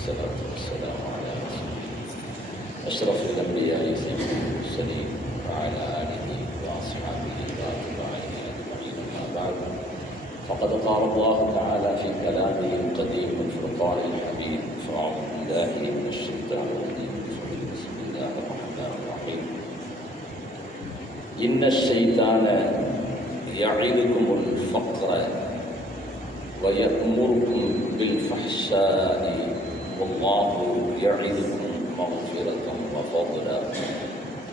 والصلاة والسلام على أشرف الأنبياء سيد المرسلين وعلى آله وأصحابه وأتباعه أجمعين. أما بعد، فقد قال الله تعالى في كلامه القديم الفرقان الحميد: فأعوذ بالله من الشيطان الرجيم، بسم الله الرحمن الرحيم. إن الشيطان يعدكم الفقر ويأمركم بالفحشاء والله يعدكم مغفرة وفضلا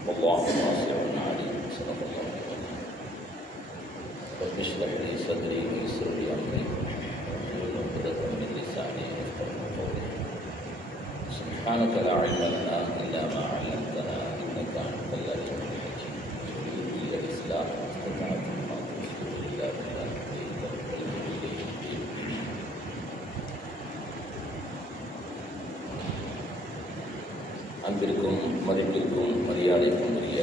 والله واسع عليم. صدق الله العظيم. رب اشرح لي صدري ويسر لي أمري واحلل عقدة من لساني يفقهوا قولي. سبحانك لا علم لنا إلا ما علمتنا إنك أنت العليم الحكيم. يريد الإصلاح ما استطعت وما توفيقي إلا بالله. அன்பிற்கும் மதிப்பிற்கும் மரியாதைக்கும் உரிய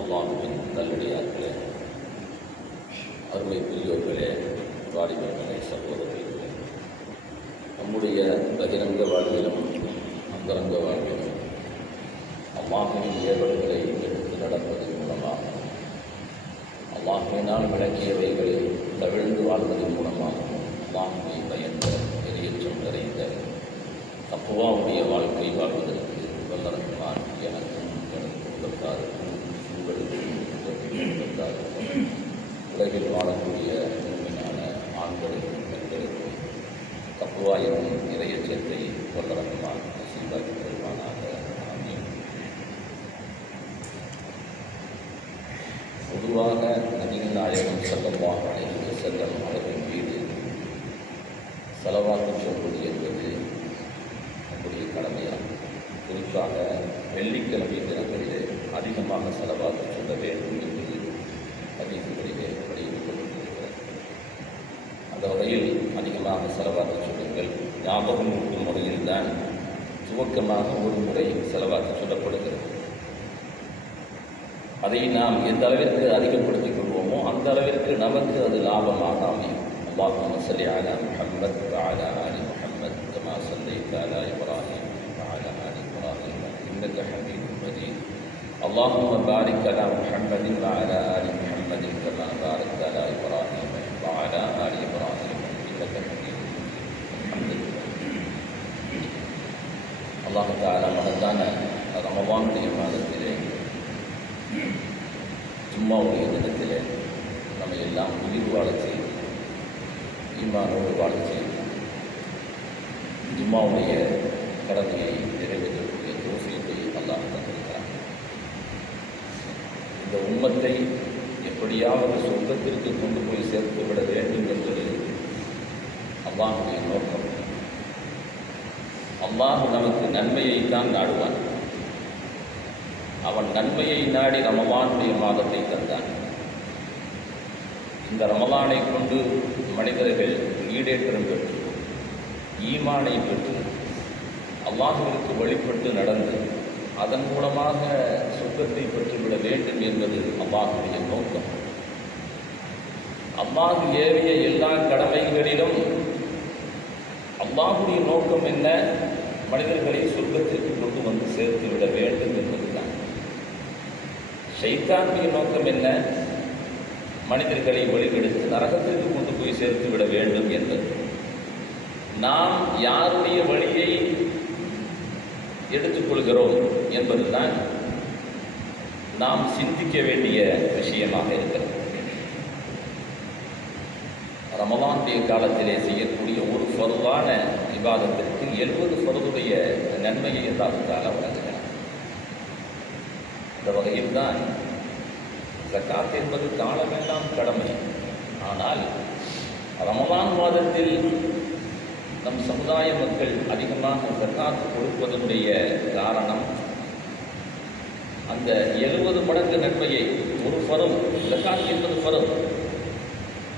அல்லாஹ்வின் நல்லடியார்களே, அருமை பெரியோர்களே, வாலிபர்களே, சகோதரர்களே, நம்முடைய பகிரங்க வாழ்விலும் அந்தரங்க வாழ்விலும் அல்லாஹ்வின் ஏவல்களை எடுத்து நடப்பதன் மூலமாக, அல்லாஹ்வினால் விளக்கியவைகளை தவிழ்ந்து வாழ்வதன் மூலமாக அல்லாஹ்வை பயந்த எரியச்சம் நிறைந்த தக்வாவுடைய வாழ்க்கை வாழ்வதற்கு வல்லரஹ்மான் எனக்கும் உங்களுக்காருக்கும் உலகில் வாழக்கூடிய உண்மையான ஆண்களுக்கும் பெண்களுக்கும் தக்வா என்னும் இறையச்சத்தை வல்லரஹ்மான் நசீபாக்கி தருவானாக. ஆமீன். பொதுவாக நபிகள் நாயகம் ஸல்லல்லாஹு அலைஹி வஸல்லம் அவர்கள் மீது ஸலவாத்து சொல்வது என்பது நம்முடைய கடமையாகும். குறிப்பாக வெள்ளிக்கிழமை தினங்களிலே அதிகமாக ஸலவாத்து சொல்ல வேண்டும் என்பது ஹதீஸ்களிலே வலியுறுத்தப்பட்டிருக்கிறது. அந்த வகையில் அதிகமாக ஸலவாத்து சொல்லுங்கள். ஞாபகம் இருக்கும் முறையில்தான் துவக்கமாக ஒரு முறை ஸலவாத்து சொல்லப்படுகிறது. அதை நாம் எந்த அளவிற்கு அதிகப்படுத்திக் கொள்வோமோ அந்த அளவிற்கு நமக்கு அது லாபமாக அமையும். அல்லாஹும்ம ஸல்லி அலா முஹம்மத் வ அலா ஆலி முஹம்மத் கமா ஸல்லைத அலா இப்ராஹீம் வ அலா ஆலி இப்ராஹீம் இன்னக ஹமீதும் மஜீத். அல்லாஹும்ம பாரிக் அலா முஹம்மதின் வ அலா ஆலி முஹம்மதின் கமா பாரக்த அலா இப்ராஹீம் வ அலா ஆலி இப்ராஹீம் இன்னக ஹமீதும் மஜீத். அல்லாஹ் தஆலா மகத்தான ரமலானுடைய மாதத்திலே ஜும்மாவுடைய தினத்திலே நம்ம எல்லாம் உயிர் வாழச் செய்து ஈமானோடு வாழச் செய்து ஜும்மாவுடைய கடமையை நிறைவேற்றக்கூடிய தௌஃபீகை அல்லாஹ் தந்திருக்கிறார். இந்த உம்மத்தை எப்படியாவது சொர்க்கத்திற்கு கொண்டு போய் சேர்த்து விட வேண்டும் என்பது அல்லாஹுடைய நோக்கம். அல்லாஹ் நமக்கு நன்மையைத்தான் நாடுவான். அவன் நன்மையை நாடி ரமலானுடைய மாதத்தை தந்தான். இந்த ரமலானை கொண்டு மனிதர்கள் ஈடேற்றம் பெற்று ஈமானை பெற்று அல்லாஹ்விற்கு வழிபட்டு நடந்து அதன் மூலமாக சொர்க்கத்தை பெற்றுவிட வேண்டும் என்பது அல்லாஹுடைய நோக்கம். அல்லாஹ் ஏறிய எல்லா கடமைகளிலும் அல்லாஹுடைய நோக்கம் என்ன? மனிதர்களை சொர்க்கத்திற்கு கொண்டு வந்து சேர்த்து விட வேண்டும் என்பதுதான். ஷைத்தானுடைய நோக்கம் என்ன? மனிதர்களை வழிகெடுத்து நரகத்திற்கு கொண்டு போய் சேர்த்து விட வேண்டும் என்பது. நாம் யாருடைய வழியை எடுத்துக்கொள்கிறோம் என்பதுதான் நாம் சிந்திக்க வேண்டிய விஷயமாக இருக்கிறது. ரமலானுடைய காலத்திலே செய்யக்கூடிய ஒரு ஃபர்தான இபாதத்திற்கு 70 ஃபர்துடைய நன்மையை அல்லாஹ் வழங்குகிறார். இந்த வகையில் தான் ஜகாத் என்பது காலமெல்லாம் கடமை. ஆனால் ரமலான் மாதத்தில் நம் சமுதாய மக்கள் அதிகமாக ஜகாத் கொடுப்பதனுடைய காரணம் அந்த 70 மடங்கு நன்மையை ஒரு ஃபர்து, ஜகாத் என்பது ஃபர்து,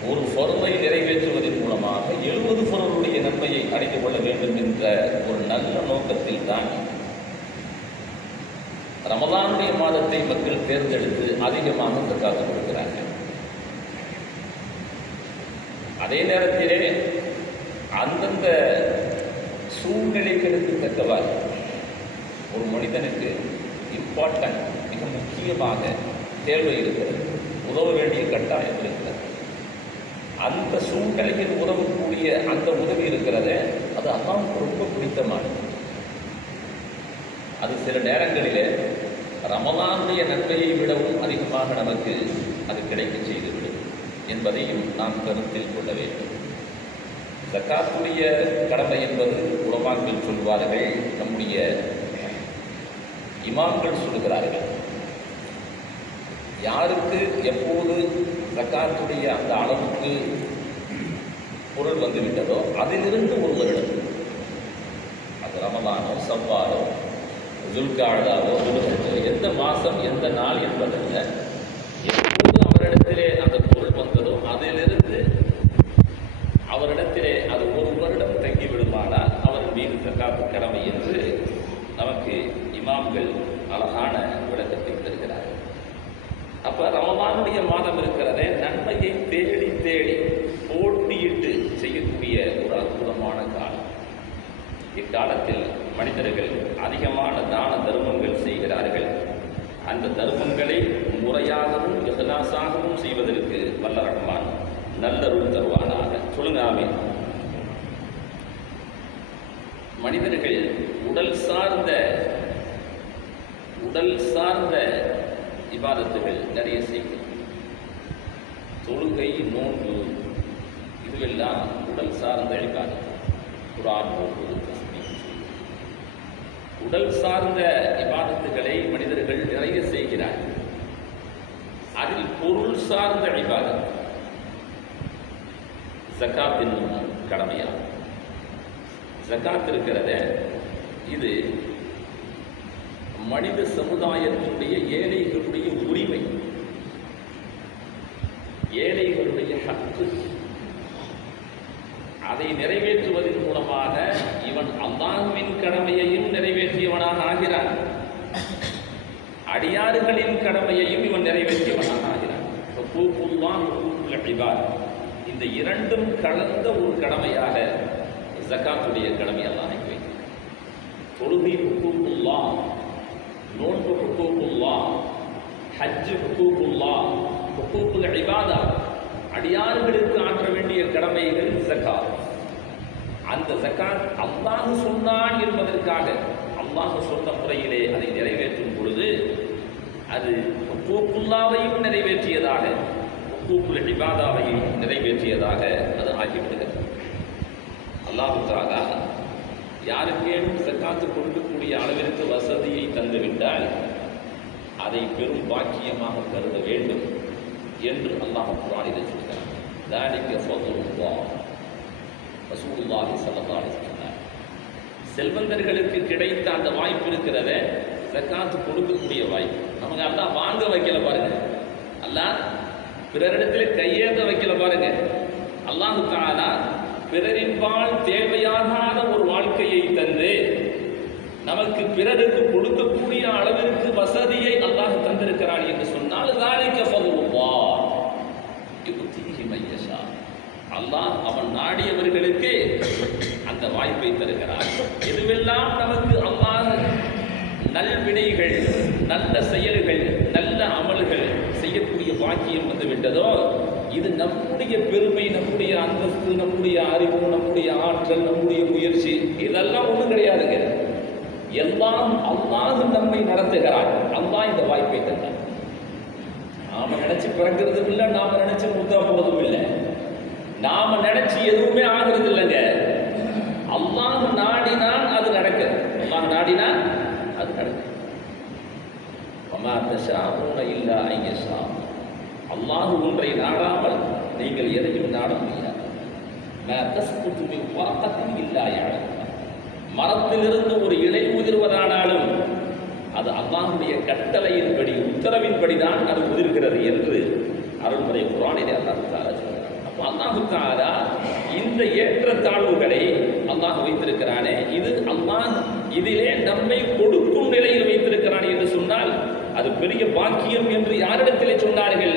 ஒரு ஃபர்தை நிறைவேற்றுவதன் மூலமாக 70 ஃபர்துடைய நன்மையை அடைந்து கொள்ள வேண்டும் என்ற ஒரு நல்ல நோக்கத்தில் தான் ரமலானுடைய மாதத்தை மக்கள் தேர்ந்தெடுத்து அதிகமாக ஜகாத் கொடுக்கிறார்கள். அதே நேரத்திலே அந்தந்த சூழ்நிலைகளுக்கு தக்கவாறு ஒரு மனிதனுக்கு இம்பார்ட்டன்ட், மிக முக்கியமாக தேவை இருக்கிறது, உதவ வேண்டிய கட்டாயம் இருக்கிறது. அந்த சூழ்நிலையில் உதவக்கூடிய அந்த உதவி இருக்கிறத அது அல்லாஹ்வுக்கு ரொம்ப பிடித்தமானது. அது சில நேரங்களிலே ரமலானுடைய நன்மையை விடவும் அதிகமாக நமக்கு அது கிடைக்க செய்துவிடும் என்பதையும் நாம் கருத்தில் கொள்ள வேண்டும். ஜக்காத்துடைய கடமை என்பது உலமாக்கள் சொல்வார்கள், நம்முடைய இமாம்கள் சொல்லுகிறார்கள், யாருக்கு எப்போது ஜக்காத்துடைய அந்த அளவுக்கு பொருள் வந்துவிட்டதோ அதிலிருந்து ஒரு வருடம், அது ரமலானோ சவ்வாலோ துல்காடாவோ எந்த மாதம் எந்த நாள் என்பதல்ல, எப்போது அவரிடத்திலே அந்த பொருள் வந்ததோ அதிலிருந்து அவரிடத்திலே அது ஒரு வருடம் தங்கிவிடுமானால் அவர் மீது ஜக்காத்து கடமை என்று நமக்கு இமாம்கள் அழகான விளக்கத்தை தருகிறார்கள். அப்போ ரமலானுடைய மாதம் இருக்கிறதே நன்மையை தேடி தேடி போட்டியிட்டு செய்யக்கூடிய ஒரு அற்புதமான காலம். இக்காலத்தில் மனிதர்கள் அதிகமான தான தர்மங்கள் செய்கிறார்கள். அந்த தர்மங்களை முறையாகவும் இஹ்லாஸாகவும் செய்வதற்கு வல்ல ரஹ்மான் நல்லருள் தருவானாக. சொல்லுங்க ஆமீன். மனிதர்கள் உடல் சார்ந்த இபாதத்துகள் நிறைய செய்கிறது. தொழுகை, நோன்பு, இதுவெல்லாம் உடல் சார்ந்த இபாதத்து. குர்ஆன் ஓதுவது, தஸ்பீஹ் செய்வது, உடல் சார்ந்த இபாதத்துகளை மனிதர்கள் நிறைய செய்கிறார்கள். அதில் பொருள் சார்ந்த இபாதத் ஜக்காத் என்னும் கடமையாகும். ஜக்காத் இருக்கிறத இது மனித சமுதாயத்தினுடைய ஏழைகளுடைய உரிமை, ஏழைகளுடைய ஹக்கு. அதை நிறைவேற்றுவதன் மூலமாக இவன் அல்லாஹ்வின் கடமையையும் நிறைவேற்றியவனாக ஆகிறான், அடியாறுகளின் கடமையையும் இவன் நிறைவேற்றியவனாக ஆகிறான். இந்த இரண்டும் கலந்த ஒரு கடமையாக ஜக்காத்துடைய கடமை அல்லாஹ் வைக்கிறான். தொழுகை ஹுக்கூக்குல்லாஹ், நோன்பு ஹுக்கூக்குல்லாஹ், ஹஜ் ஹுக்கூக்குல்லாஹ், ஹுக்கூக்குல் இபாதா, அடியார்களுக்கு ஆற்ற வேண்டிய கடமைகள் ஜக்காத். அந்த ஜக்காத் அல்லாஹ் சொன்னான் என்பதற்காக அல்லாஹ் சொன்ன முறையிலே அதை நிறைவேற்றும் பொழுது அது ஹுக்கூக்குல்லாவையும் நிறைவேற்றியதாக, ஹுக்கூக்குல் இபாதாவையும் நிறைவேற்றியதாக அது ஆகிவிடுகிறது. அல்லாஹ் தஆலா யாருக்கேனும் ஜக்காத்து கொடுக்கக்கூடிய அளவிற்கு வசதியை தந்துவிட்டால் அதை பெரும் பாக்கியமாக கருத வேண்டும் என்று அல்லாஹ் குர்ஆனிலே சொல்கிறார். ذَلِكَ فَضْلُ اللَّهِ ரசூலுல்லாஹி ஸல்லல்லாஹு அலைஹி வஸல்லம் செல்வந்தர்களுக்கு கிடைத்த அந்த வாய்ப்பு இருக்கிறத ஜக்காத்து கொடுக்கக்கூடிய வாய்ப்பு நமக்கு அல்லாஹ் வாங்க வைக்கல பாருங்க, அல்லாஹ் பிறரிடத்தில் கையேந்த வைக்கல பாருங்க. அல்லாஹ் தஆலா பிறரின்பால் தேவையாகாத ஒரு வாழ்க்கையை தந்து நமக்கு பிறருக்கு கொடுக்கக்கூடிய அளவிற்கு வசதியை அல்லாஹ் தந்திருக்கிறான் என்று சொன்னால் ذَلِكَ فَضْلُ اللَّهِ يُؤْتِيهِ مَن يَشَاءُ. அல்லாஹ் அவன் நாடியவர்களுக்கு அந்த வாய்ப்பை தருகிறார். எதுவெல்லாம் நமக்கு அல்லாஹ் நல்வினைகள், நல்ல செயல்கள், நல்ல அமல்கள் செய்யக்கூடிய பாக்கியம் வந்து விட்டதோ இது நம்முடைய பெருமை, நம்முடைய அந்தஸ்து, நம்முடைய அறிவு, நம்முடைய ஆற்றல், நம்முடைய முயற்சி இதெல்லாம் ஒன்றும் கிடையாதுங்க. எல்லாம் அல்லாஹ் நம்மை நடத்துகிறார். அல்லாஹ் இந்த வாய்ப்பை தந்தார். நாம நினைச்சு பிறக்கிறதும் இல்லை, நாம நினைச்சு முத்தா போவதும் இல்லை, நாம நினைச்சு எதுவுமே ஆகிறது இல்லைங்க. அல்லாஹ் நாடினால் அது நடக்குது. அல்லாஹ் நாடினால் அது நடக்குது. வமா தஷாஊன இல்லா அன் யஷா. அல்லாஹ் ஒன்றை நாடாமல் நீங்கள் எதையும் நாட முடியாது. மா தஸ்குது மின் வரகத்தின் இல்லா யஅலமுஹா. மரத்திலிருந்து ஒரு இலை உதிர்வதானாலும் அது அல்லாஹ்வுடைய கட்டளையின்படி, உத்தரவின்படி தான் அது உதிர்கிறது என்று அருள்முறை குர்ஆனிலே அல்லாஹ் தஆலா சொல்கிறார். அப்போ அல்லாஹ் தஆலா இந்த ஏற்றத்தாழ்வுகளை அல்லாஹ் வைத்திருக்கிறானே, இது அல்லாஹ் இதிலே நம்மை கொடுக்கும் நிலையில் வைத்திருக்கிறான் என்று சொன்னால் அது பெரிய பாக்கியம் என்று யாரிடத்திலே சொன்னார்கள்?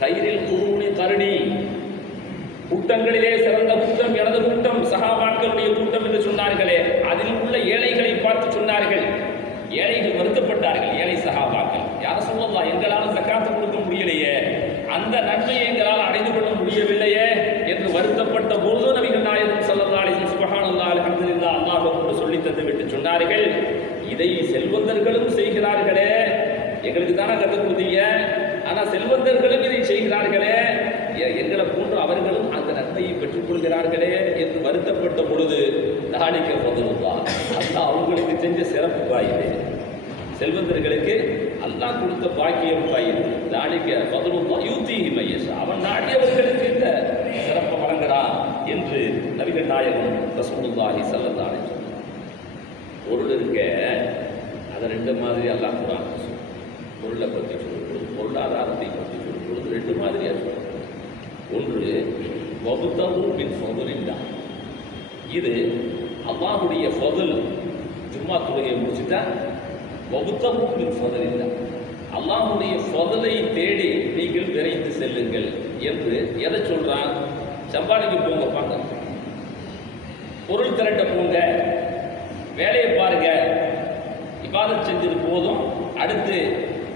கைரில் குருணி கருணி, கூட்டங்களிலே சிறந்த கூட்டம் எனது கூட்டம், சஹாபாக்களுடைய பெருமானாருடைய கூட்டம் என்று சொன்னார்களே, அதில் உள்ள ஏழைகளை பார்த்து சொன்னார்கள். ஏழைகள் வருத்தப்பட்டார்கள். ஏழை சஹாபாக்கள், யார சொல்லலாம், எங்களால் ஜக்காத்து கொடுக்க முடியலையே, அந்த நன்மையை எங்களால் அடைந்து கொள்ள முடியவில்லையே என்று வருத்தப்பட்ட போது நபிகள் நாயகம் ஸல்லல்லாஹு அலைஹி வஸல்லம் சுப்ஹானல்லாஹ் அல்ஹம்துலில்லாஹ் அல்லாஹ் என்று சொல்லி தந்து விட்டு சொன்னார்கள், இதை செல்வந்தர்களும் செய்கிறார்களே, எங்களுக்கு தானே கற்றுக் கொடுத்தீங்க, ஆனால் செல்வந்தர்களும் இதை செய்கிறார்களே, எங்களை போன்று அவர்களும் அந்த நன்மையை பெற்றுக் கொள்கிறார்களே என்று வருத்தப்பட்ட பொழுது தாலிக்க ஃபதுலுல்லாஹ், அல்லாஹ் அவங்களுக்கு செஞ்ச சிறப்பு பாயிலே, செல்வந்தர்களுக்கு அல்லாஹ் கொடுத்த பாக்கியம் பாயிலே, தாலிக்க ஃபதுலுல்லாஹ் யூதீஹி மையஷா, அவன் நாடியவர்களுக்கு இந்த சிறப்பு வழங்குகிறான் என்று நபிகள் நாயகம் ரசூலுல்லாஹி ஸல்லல்லாஹு அலைஹி வஸல்லம். பொருள் இருக்க அதை ரெண்டு மாதிரி அல்லாஹ் குர்ஆன் பொருளை பற்றி சொல்லும், பொருளாதாரத்தை பற்றி சொல்லும், ரெண்டு மாதிரியாக சொல்லும். ஒன்று வபுத்தவும் பின் ஃபதுலில்லா, இது அல்லாஹ்வுடைய ஃபதுல். ஜும்மா தொழுகையை முடிச்சுட்டா வபுத்தவும் பின் ஃபதுலில்லா, அல்லாஹ்வுடைய ஃபதுலை தேடி நீங்கள் விரைந்து செல்லுங்கள் என்று எதை சொல்றான்? சம்பாதிக்க போங்க, பாங்க, பொருள் திரட்ட போங்க, வேலையை பாருங்க, இபாதத் செஞ்சது போதும், அடுத்து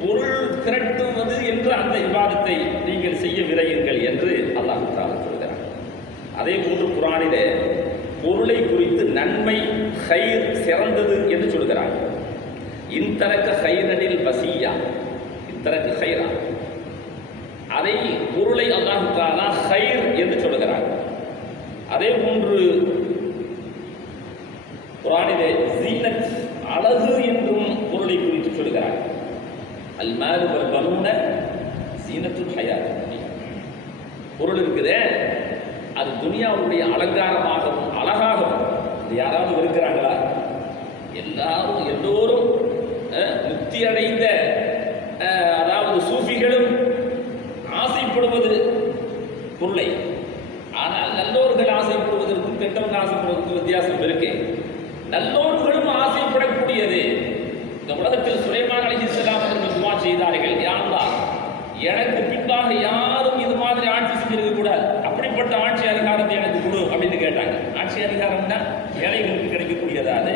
பொருள் திரட்டுவது என்ற அந்த இபாதத்தை நீங்கள் செய்ய விரையுங்கள் என்று அல்லாஹ் தஆலா சொல்கிறார். அதே போன்று குர்ஆனிலே பொருளை குறித்து நன்மை ஹைர் சிறந்தது என்று சொல்கிறார். இன்தரக்க ஹைரனில் வசியா, இன்தரக்க ஹைரா, அதை பொருளை அல்லாஹ் தஆலா ஹைர் என்று சொல்கிறார். அதே போன்று குர்ஆனிலே ஜீனத் அழகு என்றும் பொருளை குறித்து சொல்கிறார். அல் மாலு வல் பனூன ஜீனத்துல் ஹயாத் துன்யா, பொருள் இருக்குதே அது துனியாவுடைய அலங்காரமாகவும் அழகாகவும். இது யாராவது இருக்கிறாங்களா? எல்லோரும் முக்தி அடைந்த அதாவது சூஃபிகளும் ஆசைப்படுவது பொருளை. ஆனால் நல்லோர்கள் ஆசைப்படுவதற்கும் கெட்டவங்க ஆசைப்படுவதற்கும் வித்தியாசம் இருக்கு. நல்லோர்களும் ஆசைப்படக்கூடியது. இந்த உலகத்தில் சுலைமான் அலைஹிஸ்ஸலாம் அவர்கள் துஆ செய்தார்கள், யா அல்லாஹ், எனக்கு பின்பாக யாரும் இது மாதிரி ஆட்சி செஞ்சிருக்க கூடாது, அப்படிப்பட்ட ஆட்சி அதிகாரத்தை எனக்கு கொடு அப்படின்னு கேட்டாங்க. ஆட்சி அதிகாரம்னா ஏழைகளுக்கு கிடைக்கக்கூடியது, அது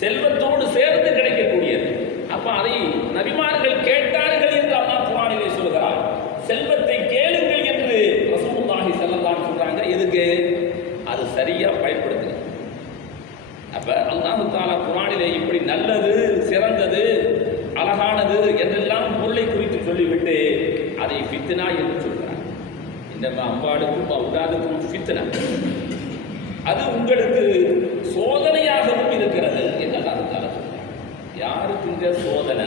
செல்வத்தோடு சேர்ந்து கிடைக்கக்கூடியது. அப்ப அதை நபிமார்கள் கேட்டார்கள் என்று அல்லாஹ் குர்ஆனிலே சொல்கிறார். செல்வத்தை கேளுங்கள் என்று ரசூலுல்லாஹி ஸல்லல்லாஹு அலைஹி சொல்றாங்க. எதுக்கு? அது சரியா பயன்படுத்துங்க. அப்ப அல்லாஹ் தஆலா குர்ஆனிலே இப்படி நல்லது, சிறந்தது, அழகானது என்றெல்லாம் பொருளை குறித்து சொல்லிவிட்டு அதை ஃபித்னா என்று சொல்கிறார். இந்த அம்பாடுக்கும் அவுலாதுக்கும் ஃபித்னா, அது உங்களுக்கு சோதனையாகவும் இருக்கிறது என்று அல்லாஹ் தஆலா சொல்றார். யாருக்கு இங்க சோதனை?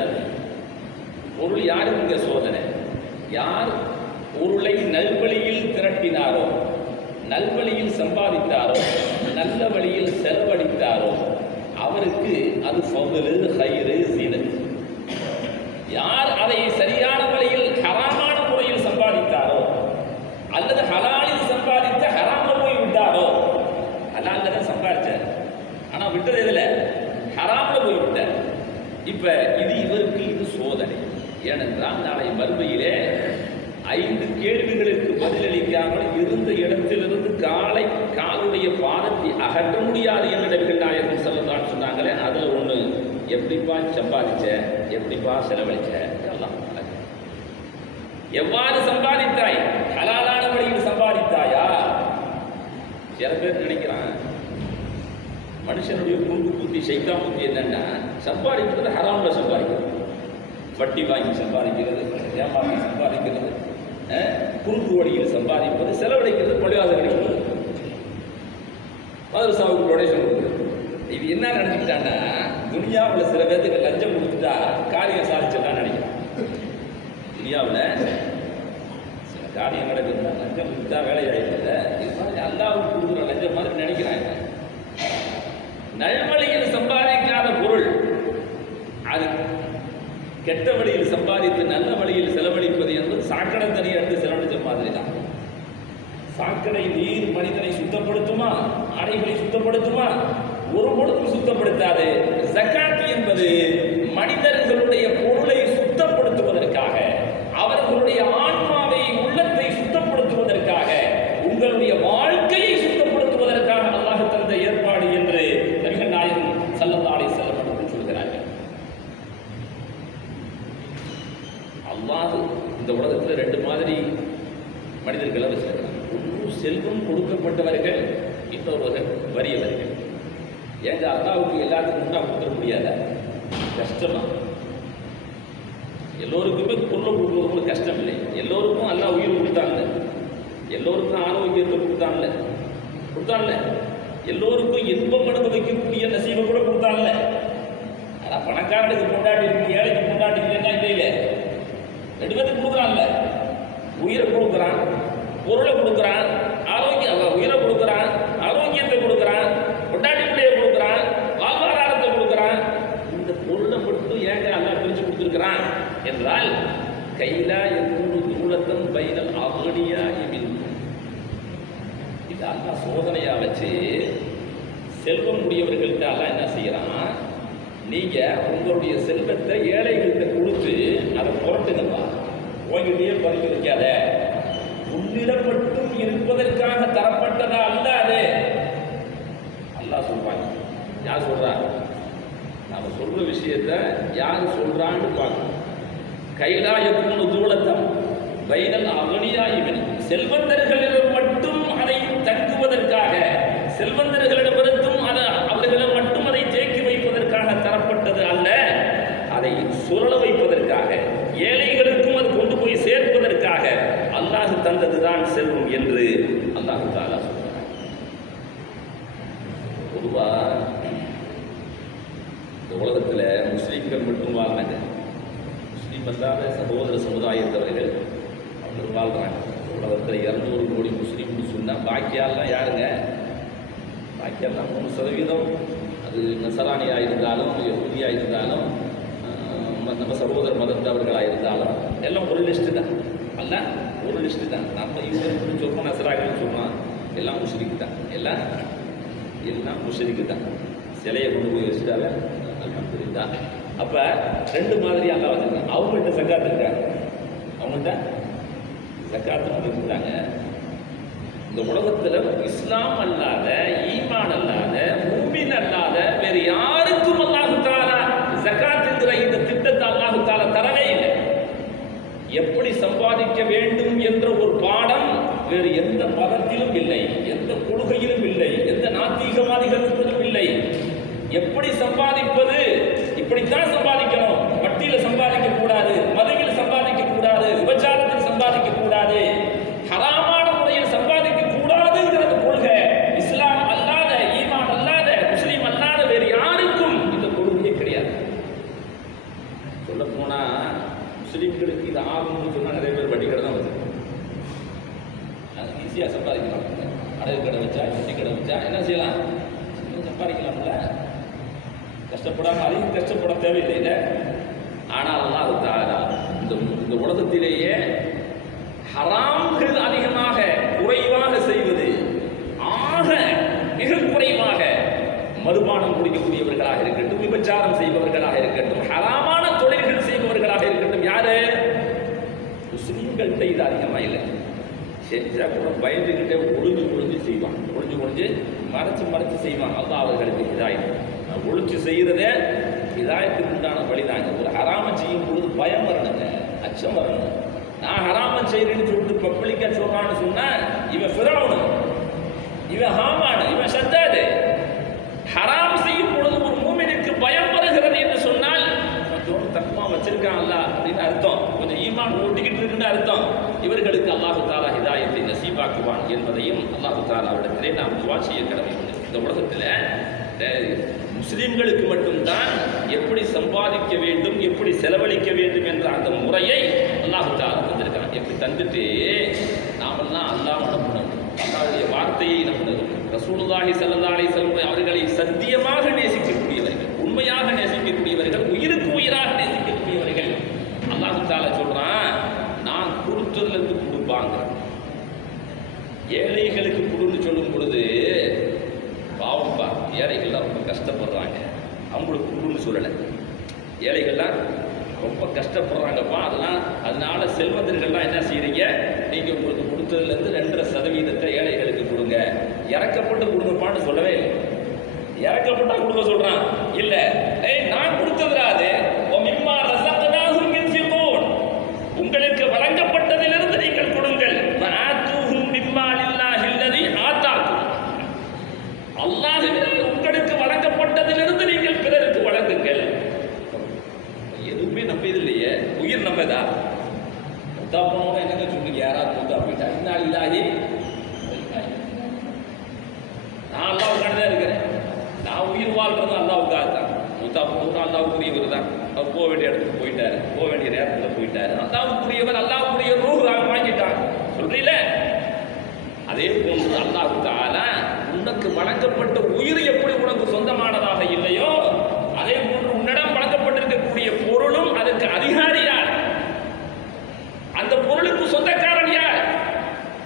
பொருள் யாருக்கு இங்க சோதனை? யார் பொருளை நல்வழியில் திரட்டினாரோ, நல்வழியில் சம்பாதித்தாரோ, நல்ல வழியில் செலவழித்தாரோ அவருக்கு அது ஃபதுலு, ஹைரு, ஜீனத். யார் அதை சரியான வழியில் ஹராமான முறையில் சம்பாதித்தாரோ அல்லது ஹலாலில் சம்பாதித்த ஹராம போய் விட்டாரோ, ஹலால்ல தான் சம்பாதிச்சார் ஆனா விட்டது எதுல? ஹராம்ல போய் விட்டார். இப்ப இது இவருக்கு இது சோதனை. ஏனென்றால் நாளை மறுமையிலே 5 கேள்விகளுக்கு பதிலளிக்காமல் இருந்த இடத்திலிருந்து காலுடைய பாதத்தை அகற்ற முடியாது என்று நபிகள் நாயகம் ஸல்லல்லாஹு அலைஹி சொன்னாங்களே, அதுல ஒண்ணு, எப்படிப்பா சம்பாதிச்ச, எப்படிப்பா செலவழிச்ச, எல்லாம் எவ்வாறு சம்பாதித்தாய்? ஹலாலான வழியில் சம்பாதித்தாயா? சில பேர் நினைக்கிறான் மனுஷனுடைய குறுக்கு புத்தி, சைத்தான் புத்தி என்னன்னா, சம்பாதிக்கிறது ஹராம்ல சம்பாதிக்கிறது, வட்டி வாங்கி சம்பாதிக்கிறது, ஏமாற்றி சம்பாதிக்கிறது, குறுக்கு வழியில் சம்பாதிப்பது, செலவழிக்கிறது, பள்ளிவாசல் மதரசாவுக்கு டொனேஷன் கொடுக்குறது. இது என்ன நினைச்சுக்கிட்டான்னா, துனியாவில் சில பேருக்கு லஞ்சம் கொடுத்துட்டா காரியம் சாதிச்சுட்டான்னு நினைக்கிறான். துனியாவில் சில காரியம் நடக்குதுன்னா லஞ்சம் கொடுத்தா வேலையாயிடுது. இது மாதிரி அல்லாஹ்வுக்கு கொடுக்குற லஞ்சம் மாதிரி நினைக்கிறாங்க. நல்வழியில் சம்பாதிக்காத பொருள் அது கெட்ட வழியில் சம்பாதித்து நல்ல வழியில் செலவழிப்பது என்பது சாக்கடை தண்ணி எடுத்து செலவழிச்ச மாதிரி தான். சாக்கடை நீர் மனிதனை சுத்தப்படுத்துமா? ஆடைகளை சுத்தப்படுத்துமா? ஒரு பொழுதும் சுத்தப்படுத்தாது. ஜகாத் என்பது மனிதர்களுடைய பொருளை சுத்தப்படுத்துவதற்காக, அவர்களுடைய ஆன்மாவை, உள்ளத்தை சுத்தப்படுத்துவதற்காக, உங்களுடைய வாழ்க்கையை சுத்தப்படுத்துவதற்காக அல்லாஹ் செல்வம் கொடுக்கப்பட்டவர்கள் இன்னொரு வறியவர்கள். ஏங்க அல்லாவுக்கு எல்லாத்துக்கும் உண்டா கொடுத்துட முடியாத? கஷ்டமா? எல்லோருக்குமே பொருளை கொடுக்குறது கஷ்டம் இல்லை. எல்லோருக்கும் அல்லா உயிர் கொடுத்தாங்க, எல்லோருக்கும் ஆரோக்கியத்தை கொடுத்தான்ல, எல்லோருக்கும் இன்பம் அனுபவிக்கக்கூடிய நசீபை கூட கொடுத்தான்ல. ஆனால் பணக்காரனுக்கு கொண்டாடி இருக்கு, ஏழைக்கு கொண்டாடி இல்லைன்னா இல்லையில ரெண்டுபேருக்கு கொடுக்குறான்ல. உயிரை கொடுக்குறான், பொருளை கொடுக்குறான், உயிரை கொடுக்குறான், ஆரோக்கியத்தை கொடுக்குறான், கொண்டாடி பிள்ளையை கொடுக்குறான், வாழ்வாதாரத்தை கொடுக்குறான். இந்த பொருளை மட்டும் ஏங்க அல்லா பிரித்து கொடுத்துருக்கிறான் என்றால் கைலா எவ்வளவு தூரத்தம் பைனல் அகடியா இருக்கும். இது அல்லா சோதனையா வச்சு செல்வம் உடையவர்கள்ட்ட அல்லா என்ன செய்யறான், நீங்க உங்களுடைய செல்வத்தை ஏழைகள்கிட்ட கொடுத்து அதை புரட்டுங்கப்பா, உங்ககிட்டயே பறிக்க வைக்காத. உன்னிடம் மட்டும் இருப்பதற்காக தரப்பட்டதா அல்ல அது. அல்லா சொல்றாங்க. யார் சொல்றா? நாம சொல்ற விஷயத்த யார் சொல்றான்னு பார்க்கணும். கைலா எவ்வளவு தூளத்தம் பைனல் அகனியாயிவன், செல்வந்தர்களிடம் மட்டும் அதை தங்குவதற்காக, செல்வந்தர்களிடமிருந்தும் அவர்களிடம் மட்டும் அதை தேக்கி வைப்பதற்காக தரப்பட்டது அல்ல, அதை சுரள வைப்பதற்காக, ஏழைகளுக்கும் அது கொண்டு போய் சேர்ப்பதற்காக அல்லாஹ் தந்ததுதான் செல்வம் என்று அல்லாஹ் தஆலா சொல்றார். பொதுவா இந்த உலகத்தில் முஸ்லீம்கள் மட்டும் வாழ்ந்தாங்க, முஸ்லீம் அல்லாத சகோதர சமுதாயத்தவர்கள் அவங்க வாழ்றாங்க. உலகத்தில் 200 கோடி முஸ்லீம்னு சொன்னால் பாக்கியாலாம் யாருங்க? பாக்கியெல்லாம் 3%. அது நசரானியாக இருந்தாலும், யஹூதியாக இருந்தாலும், நம்ம சகோதர மதத்தவர்களாக இருந்தாலும் எல்லாம் ஒரு லிஸ்ட்டு தான். அல்ல ஒரு லிஸ்ட்டு தான். நம்ம இவங்க சொல்கிறோம், நசராகன்னு சொல்கிறோம், எல்லாம் முஸ்லிக்கு தான். எல்லாம் முஸ்லிக்கு தான். சிலையை கொண்டு போய் வச்சுட்டாவே அல்ஹம்துலில்லா. அப்போ 2 மாதிரி அல்லா வச்சுருக்காங்க. அவங்கள்ட்ட சக்காத்து இருக்காங்க, அவங்கள்ட்ட சக்காத்து வந்து இருந்தாங்க. இந்த உலகத்தில் இஸ்லாம் அல்லாத, ஈமான் அல்லாத, முஃமின் அல்லாத வேறு யாருக்கும் அல்லாஹ் தஆலா ஜகாத்துங்கிற இந்த திட்டத்தை அல்லாஹ் தஆலா தரவே இல்லை. எப்படி சம்பாதிக்க வேண்டும் என்ற ஒரு பாடம் வேறு எந்த மதத்திலும் இல்லை, எந்த கொள்கையிலும் இல்லை, எந்த நாத்திகவாதிகளிடத்திலும் இல்லை. எப்படி சம்பாதிப்பது, இப்படித்தான் சம்பாதிக்கணும், வட்டியில் சம்பாதிக்க கூடாது, மதுவில் சம்பாதிக்க கூடாது, விபச்சாரத்தில் சம்பாதிக்க கூடாது, ஹராமான முறையில் சம்பாதிக்க கூடாதுங்கிறது கொள்கை. இஸ்லாம் அல்லாத, ஈமான் அல்லாத, முஸ்லீம் அல்லாத வேறு யாருக்கும் இந்த கொள்கையே கிடையாது. சொல்ல போனா முஸ்லீம்களுக்கு இது ஆகும்னு சொன்னா நிறைய பேர் வட்டி கடை தான் வருது. ஈஸியாக சம்பாதிக்கலாம். அடகு கடை வச்சா, வட்டி கடை வச்சா என்ன செய்யலாம், சம்பாதிக்கலாம்ல. கஷ்டப்படாமல் அதிகம் கஷ்டப்பட தேவையில்லை. ஆனால் அல்லாஹ் தஆலா இந்த உலகத்திலேயே ஹராம்கள் அதிகமாக குறைவாக செய்வது, மிக குறைவாக மதுபானம் குடிக்கக்கூடியவர்களாக இருக்கட்டும், விபச்சாரம் செய்பவர்களாக இருக்கட்டும், ஹராமான தொழில்கள் செய்பவர்களாக இருக்கட்டும், யாரு? முஸ்லீம்கள்ட்ட இது அதிகமாக இல்லை. செஞ்சா கூட பயந்துகிட்டே ஒளிஞ்சு செய்வான், ஒளிஞ்சு மறைச்சு செய்வான். அல்லாஹ் அவர்களுக்கு ஹிதாயத். ஒளிச்சு செய்யறதே ஹிதாயத்துக்கு உண்டான வழிதாங்க. ஒரு ஹராம செய்யும் பொழுது பயம் வரணுங்க, அச்சம் வரணும். நான் ஹராமம் செய்யறேன்னு சொல்லிட்டு பப்ளிக்கா சொல்றான்னு சொன்னா இவன் ஃபிரௌன், இவன் ஹாமான், இவன் ஷத்தாது. ஹராம் செய்யும் பொழுது ஒரு மூமினுக்கு பயம் வருகிறது என்று சொன்னால் கொஞ்சம் தக்குவா வச்சிருக்கான்ல அப்படின்னு அர்த்தம், கொஞ்சம் ஈமான் ஓட்டிக்கிட்டு இருக்குன்னு அர்த்தம். இவர்களுக்கு அல்லாஹு தஆலா ஹிதாயத்தை நசீபாக்குவான் என்பதையும் அல்லாஹு தஆலாவிடத்திலே நாம் துஆ செய்ய கடமைப்பட்டது. இந்த உலகத்தில் முஸ்லிம்களுக்கு மட்டும்தான் எப்படி சம்பாதிக்க வேண்டும், எப்படி செலவழிக்க வேண்டும் என்ற அந்த முறையை அல்லாஹ் தஆலா தந்திருக்கான். எப்படி தந்துட்டு நாமெல்லாம் அல்லாஹ் நம்பணும், அல்லாஹ்வுடைய வார்த்தையை நம்பணும், ரசூலுல்லாஹி ஸல்லல்லாஹு அலைஹி வஸல்லம் அவர்களை சத்தியமாக நேசிக்கக்கூடியவர்கள், உண்மையாக நேசிக்கக்கூடியவர்கள், உயிருக்கு உயிராக நேசிக்கக்கூடியவர்கள். அல்லாஹ் தஆலா சொல்றான், நான் கொடுத்ததுலேருந்து கொடுப்பாங்க. ஏழைகளுக்கு கொடுன்னு சொல்லும் பொழுது பாவம்பா, ஏழைகள்லாம் ரொம்ப கஷ்டப்படுறாங்க, அவங்களுக்கு கொடுன்னு சொல்லலை. ஏழைகள்லாம் ரொம்ப கஷ்டப்படுறாங்கப்பா, அதனால செல்வந்தர்கள்லாம் என்ன செய்யறீங்க, நீங்கள் உங்களுக்கு கொடுத்ததுலேருந்து 2.5% ஏழைகளுக்கு கொடுங்க, இறக்கப்பட்டு கொடுங்கப்பான்னு சொல்லவே இல்லை. இறக்கப்பட்டா கொடுக்க சொல்றான் இல்ல, நான் கொடுத்ததுராது உங்களுக்கு வழங்கப்பட்டதிலிருந்து நீங்கள் கொடுங்கள். அபூ அல்லாஹ்வுக்குரியவர் தான். அவர் போக வேண்டிய இடத்துக்கு போயிட்டாரு, போக வேண்டிய நேரத்தில் போயிட்டாரு. அல்லாஹ்வுக்குரியவர், அல்லாஹ்வுடைய ரூஹ் வாங்கிட்டான் சொல்றீல. அதே போன்று அல்லாஹ் தஆலா உனக்கு வழங்கப்பட்ட உயிர் எப்படி உனக்கு சொந்தமானதாக இல்லையோ அதே போன்று உன்னிடம் வழங்கப்பட்டிருக்கக்கூடிய பொருளும் அதற்கு அதிகாரி யார்? அந்த பொருளுக்கு சொந்தக்காரன் யார்?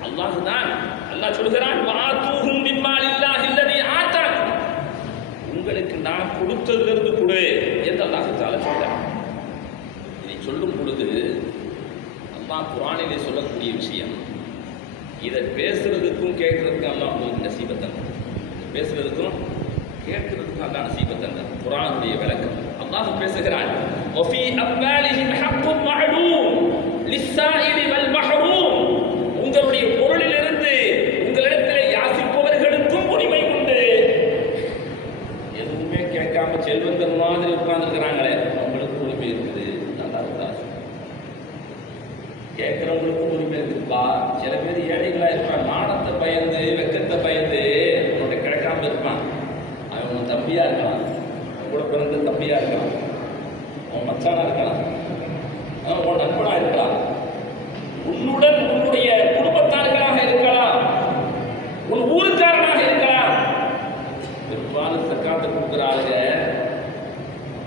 அல்லாஹ் தான். அல்லாஹ் சொல்கிறான், வஆதூஹும் மிம்மாலில்லாஹி அல்லதி ஆதாக்கும், உங்களுக்கு நான் கொடுத்ததிலிருந்து கொடு என்று அல்லாஹ் தஆலா சொல்றான். இதை சொல்லும் பொழுது அல்லாஹ் குர்ஆனிலே சொல்லக்கூடிய விஷயம், இதை பேசுறதுக்கும் கேட்கறதுக்கும் அல்லாஹ் உங்களுக்கு நசீபத்தன், பேசுறதுக்கும் கேட்கறதுக்கும் அல்லாஹ் நசீபத்தன். குர்ஆனுடைய விளக்கம் அல்லாஹ் பேசுகிறான், வஃபீ அம்வாலிஹிம் ஹக்குன் மஅலூம் லிஸ்ஸாயிலி வல் மஹ்ரூம், உங்களுடைய பொருளிலிருந்து உங்களிடத்தில் யாசிப்பவர்களுக்கும் உரிமை உண்டு. எதுவுமே கேட்காம செல்வந்தர் மாதிரி உட்கார்ந்துருக்கிறாங்களே அவங்களுக்கு உரிமை இருக்குது. நல்லா இருக்கா? கேட்கிறவங்களுக்கும் உரிமை இருக்குப்பா. சில பேர் ஏழைகளா இருப்பான், மானத்தை பயந்து வெக்கத்தை பயந்து அவனோட கிடைக்காம இருப்பான். அவன் தம்பியா இருக்கலாம், அவன் கூட பிறந்த தம்பியா இருக்கலாம், அவன் மச்சானா இருக்கலாம், உன் நண்பனா இருக்கலாம், உன்னுடன் உன்னுடைய குடும்பத்தார்களாக இருக்கலாம், உன் ஊருக்காரனாக இருக்கலாம். பெரும்பாலும் சக்காத்தை கொடுக்குற ஆளுங்க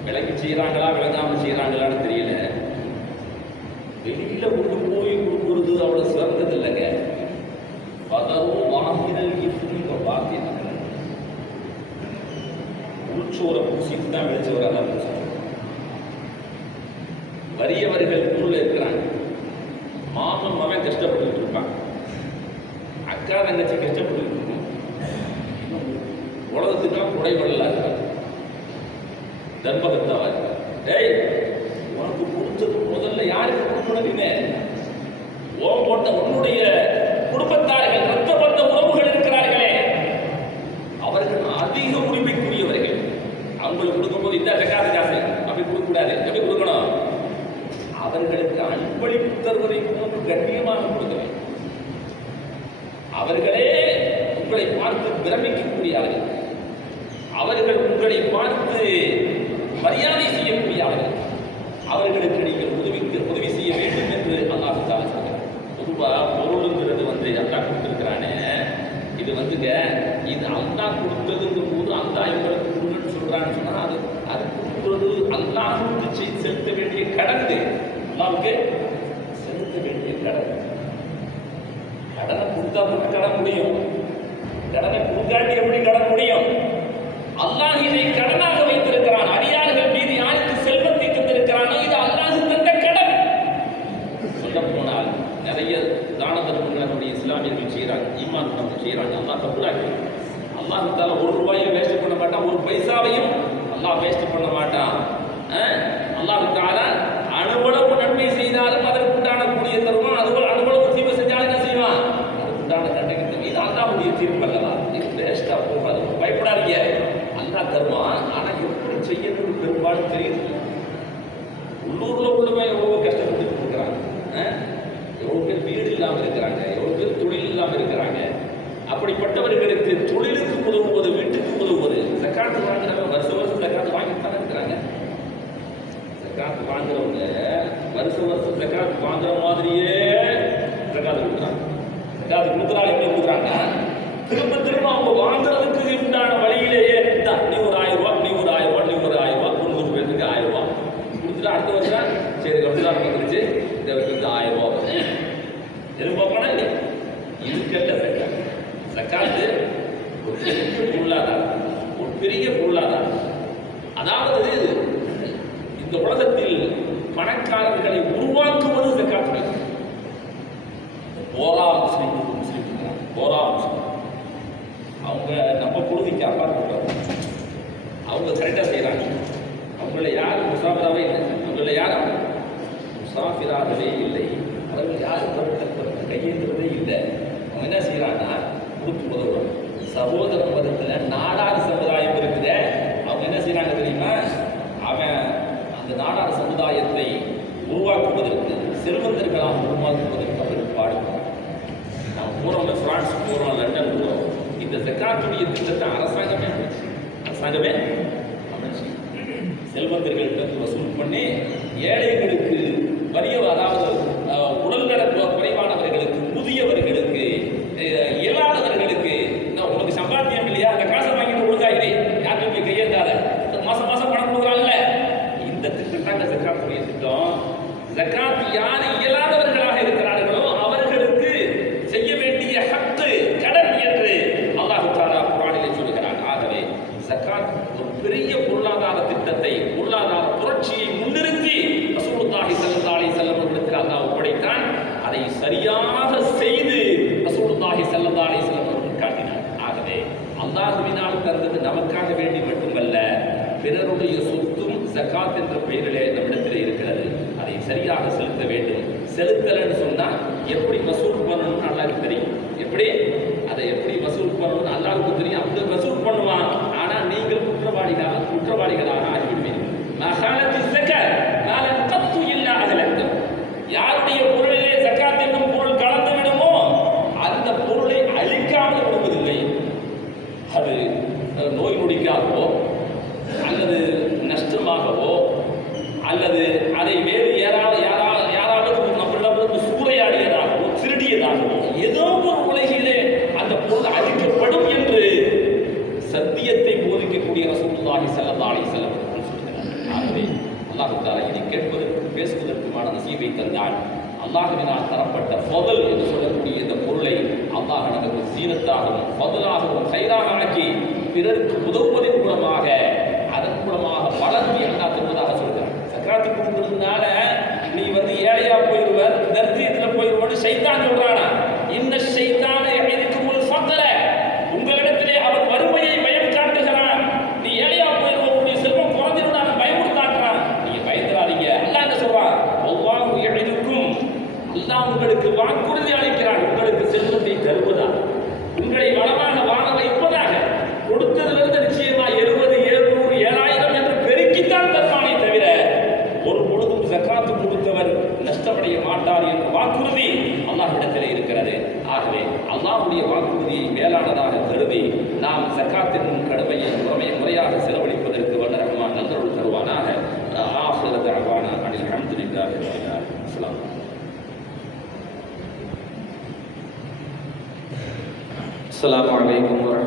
விலகி செய்யறாங்களா விளங்காம செய்யறாங்களான்னு தெரியல. வெளியில கொண்டு போய் கொடுக்குறது அவ்வளவு சிறந்தது இல்லைங்க. பதவும் வாங்கினல் இப்படிங்கிற வார்த்தை உள்சோரை பூசிட்டு தான் வெளிச்சோராக பூசி. வறியவர்கள் ஊரில் இருக்கிறாங்க, மாமன் மகன் கஷ்டப்பட்டு இருப்பான், அக்கா தங்கச்சி கஷ்டப்பட்டு இருக்கும், உலகத்துக்கெல்லாம் குடைவெல்லாம் இருக்காது, தர்மகத்தாவா இருக்காது. டேய், உனக்கு கொடுத்தது முதல்ல யாருக்கு கொடுக்கணுமே? போட்ட உன்னுடைய குடும்பத்தார்கள், ரத்த பந்த உறவுகள் இருக்கிறார்களே, அவர்கள் அதிக உரிமைக்குரியவர்கள். அவங்களுக்கு கொடுக்கும்போது இந்த ஜகாத் காசு அப்படி கொடுக்கக்கூடாது. எப்படி கொடுக்கணும்? அவர்களுக்கு அன்பளிப்பு தருவதை போன்று கண்ணியமாக கொடுக்கணும். அவர்களே உங்களை பார்த்து பிரமிக்கக்கூடியவர்கள், அவர்கள் உங்களை பார்த்து மரியாதை செய்யக்கூடியவர்கள், அவர்களுக்கு நீங்கள் உதவி செய்ய வேண்டும் என்று அல்லாஹ் தஆலா சொல்கிறார். பொதுவாக பொருளுங்கிறது அல்லாஹ் கொடுத்துருக்கிறானே, இது இது அல்லாஹ் கொடுத்ததுங்கும் போது அல்லாஹ் இவங்களுக்கு கொடுன்னு சொல்றான்னு சொன்னா அது கொடுத்தது அல்லாஹ்வுக்கு செலுத்த வேண்டிய கடன். அல்லாஹ்வுக்கு செலுத்த வேண்டிய கடன். கடனை கொடுத்தா மட்டும் கடன் முடியும், கடனை கொடுக்காட்டி எப்படி கடன் முடியும்? அல்லாஹ் இதை கடனாக வைத்திருக்கிறான். அடியார்கள் மீது யாருக்கு செல்வத்தை தந்திருக்கிறானோ இது அல்லாஹ் தந்த கடன். சொல்ல போனால் நிறைய தான தர்மங்களுடைய இஸ்லாமியர்கள் செய்யறாங்க, ஈமான் வந்து செய்யறாங்க. அல்லாஹ் கபூலாக்கி அல்லாஹ் தஆலா ஒரு ரூபாயை வேஸ்ட் பண்ண மாட்டான், ஒரு பைசாவையும் அல்லாஹ் வேஸ்ட் பண்ண மாட்டான். அல்லாஹ் தஆலா அணுவளவு நன்மை செய்தாலும் அதற்குண்டான கூலியை தருவான், அணுவளவு தீமை செஞ்சாலும் என்ன செய்வான்? அதுக்குண்டான தண்டனை. இது அல்லாஹ்வுடைய தீர்ப்பு அல்லவா? இது வேஸ்டா போகாது, பயப்படாதீங்க, அல்லாஹ் தருவான். ஆனா எப்படி செய்யணும்னு பெரும்பாலும் தெரியுது. உள்ளூர்ல உள்ளவங்க எவ்வளவு கஷ்டப்பட்டு இருக்கிறாங்க, எவ்வளவு பேர் வீடு இல்லாமல் இருக்கிறாங்க, எவ்வளவு பேர் தொழில் இல்லாமல் இருக்கிறாங்க. அப்படிப்பட்டவர்களுக்கு தொழிலுக்கு உதவுவது, வீட்டுக்கு உதவுவது, ஜக்காத்து வாங்குறவங்க வருஷம் ஜக்காத்து வாங்கித்தானே இருக்கிறாங்க. ஜக்காத்து வாங்குறவங்க வருஷம் ஜக்காத்து வாங்குற மாதிரியே ஜக்காத்து கொடுக்குறாங்க. ஜக்காத்து கொடுக்குறாங்க. எப்படி கொடுக்குறாங்க? திரும்ப திரும்ப அவங்க வாங்குறதுக்கு உண்டான வழியிலேயே நீ ஒரு 1000 ரூபாய், நீ ஒரு 1000 ரூபாய், நீ ஒரு 1000 ரூபாய், 300 பேருக்கு 1000 ரூபாய் கொடுத்துட்டு அடுத்த வருஷம் சரி ரம்ஜான் வந்துருச்சு, இந்த வருஷத்துக்கு 1000 ரூபாய் வரும். எதிர்பார்ப்பானா இல்லை? இதுக்கல்ல ஜக்காத்து. ஜக்காத்து ஒரு பெரிய பொருளாதாரம், ஒரு பெரிய பொருளாதாரம். அதாவது இந்த உலகத்தில் பணக்காரர்களை உருவாக்குவது ஜக்காத்து. போரா முஸ்லீம் போரா முஸ்லீம் அவங்க நம்ம பொழுதுக்கு அப்பாற்பட்டவங்க, அவங்க கரெக்டாக செய்கிறாங்க. அவங்கள யாரும் முசாஃபிராகவே இல்லை, அவங்கள யாரும் முசாஃபிராகவே இல்லை, அவர்கள் யாரும் கையேற்றுவதே இல்லை. அவங்க என்ன செய்கிறாங்கன்னா கொடுத்து உதவுறாங்க. சகோதர மதத்தில் நாடார் சமுதாயம் இருக்குதே, அவங்க என்ன செய்கிறாங்க தெரியுமா? அவன் அந்த நாடார் சமுதாயத்தை உருவாக்குவதற்கு, செல்வந்தர்களாக உருவாக்குவதற்கு அவர்கள் பாடுவாங்க. நாம் போகிறோம், பிரான்ஸ் போகிறோம், லண்டன் போகிறோம், இந்த ஜக்காத்துடைய திட்டத்தை அரசாங்கமே அமைச்சு மனிதர்களிடம் வசூல் பண்ணி ஏழைகளுக்கு அதாவது உடல்நல குறைவானவர்களுக்கு, முதியவர்களுக்கு, இயலாதவர்களுக்கு, உனக்கு சம்பாத்தியம் இல்லையா, அந்த காசை வாங்கிட்டு ஒழுங்காயிரு, யாருமே கையேந்தாத, மாசம் மாசம் பணம் கொடுக்குறாங்கல்ல, இந்த திட்டம் தாங்க ஜக்காத்துடைய திட்டம். ஜக்காத் யார் இயலாதவர்களாக இருக்கிறார்களோ அவர்களுக்கு செய்ய வேண்டிய ஹக்கு, கடன் என்று அல்லாஹ் தஆலா குர்ஆனிலே சொல்கிறார். ஆகவே ஜக்காத் ஒரு பெரிய பொருளாதார திட்டத்தை, பொருளாதார புரட்சியை முன்னிறுத்தி ரசூலுல்லாஹி ஸல்லல்லாஹு அலைஹி வஸல்லம் அவர்களுக்கு அல்லாஹ் ஒப்படைத்தான். அதை சரியாக செய்து ரசூலுல்லாஹி ஸல்லல்லாஹு அலைஹி வஸல்லம் அவர்கள் காட்டினார். ஆகவே அல்லாஹ்வினால் தந்தது நமக்காக வேண்டி மட்டுமல்ல, பிறருடைய சொத்தும் ஜக்காத் என்ற பெயரிலே நம்மிடத்திலே இருக்கிறது. அதை சரியாக செலுத்த வேண்டும். செலுத்தலன்னு சொன்னா எப்படி வசூல் பண்ணணும்னு அல்லாஹ்வுக்கு தெரியும். எப்படி வசூல் பண்ணணும்னு அல்லாஹ்வுக்கு தெரியும். அப்படி வசூல் பண்ணுவான். ஆனா நீங்கள் குற்றவாளிகளாக ஆகிவிடுவீர்கள். மஹாலத்து ஸகாத் மாலன் கத்து இல்லா அஹ்லக்கும். யாருடைய பொருளிலே ஜக்காத் என்னும் பொருள் கலந்து விடுமோ அந்த பொருளை அழிக்காமல் விடுவதில்லை. அது நோய் நொடிக்காகவோ அல்லது நஷ்டமாகவோ அல்லது அதை வேறு யாராவது நம்மளிடமிருந்து சூறையாடியதாகவோ திருடியதாகவோ ஏதோ ஒரு உலகிலே அந்த பொருள் அழிக்கப்படும் என்று சத்தியத்தை போதிக்கக்கூடிய ரசூலுல்லாஹி ஸல்லல்லாஹு அலைஹி வஸல்லம் சொல்கிறார். ஆகவே அல்லாஹ் தஆலா இதை கேட்பதற்கு பேசுவதற்குமான நசீபை தந்தான். அல்லாஹ்வினால் தரப்பட்ட ஃபضل என்று சொல்லக்கூடிய இந்த பொருளை அல்லாஹ் நமக்கு சீனத்தாகவும் ஃபضலாகவும் கைராக ஆக்கி பிறருக்கு உதவுவதன் மூலமாக அதன் மூலமாக வளர்ந்து அல்லாஹ் தருவதாக சொல்கிறார். ஜக்காத்து கொடுக்கிறதுனால நீ ஏழையா போயிடுவர், தர்ஜீத்தில் போயிடுவோன்னு ஷைத்தான் சொல்றானா? இன்ன ஷைத்தான யஇதுகுமுல் ஃபக்ர, உங்களிடத்திலே அவன் வறுமையை பயம் காட்டுகிறான். நீ ஏழையா போயிடுவோம், உன்னுடைய செல்வம் குறைஞ்சிடும் அவன் பயமுறுத்தாக்குறான். நீங்க பயந்துடாதீங்க. அல்லாஹ் என்ன சொல்றான்? வல்லாஹு யஇதுக்கும், அல்லாஹ் உங்களுக்கு வாக்குறுதி அளிக்கிறான், உங்களுக்கு செல்வத்தை தருவதாக, உங்களை வளமாக வாழ வைப்பதாக. கொடுத்ததிலிருந்து நிச்சயமா 70, 700, 7000 என்று பெருக்கித்தான் தருவானே தவிர ஒரு பொழுதும் ஜக்காத்து கொடுத்தவர் நஷ்டமடைய மாட்டார் என்ற வாக்குறுதி அல்லாஹ்விடத்திலே இருக்கிறது. ஆகவே அல்லாஹ்வுடைய வாக்குறுதியை மேலானதாக கருதி நாம் ஜக்காத்தின் கடமையை முறையாக செலவழிப்பதற்கு வல்ல ரஹ்மான் நல்லருள் தருவானாக. ஆஃபிரு தஅவானா அனில் ஹம்துலில்லாஹி ரப்பில் ஆலமீன். அஸ்ஸலாமு அலைக்கும்.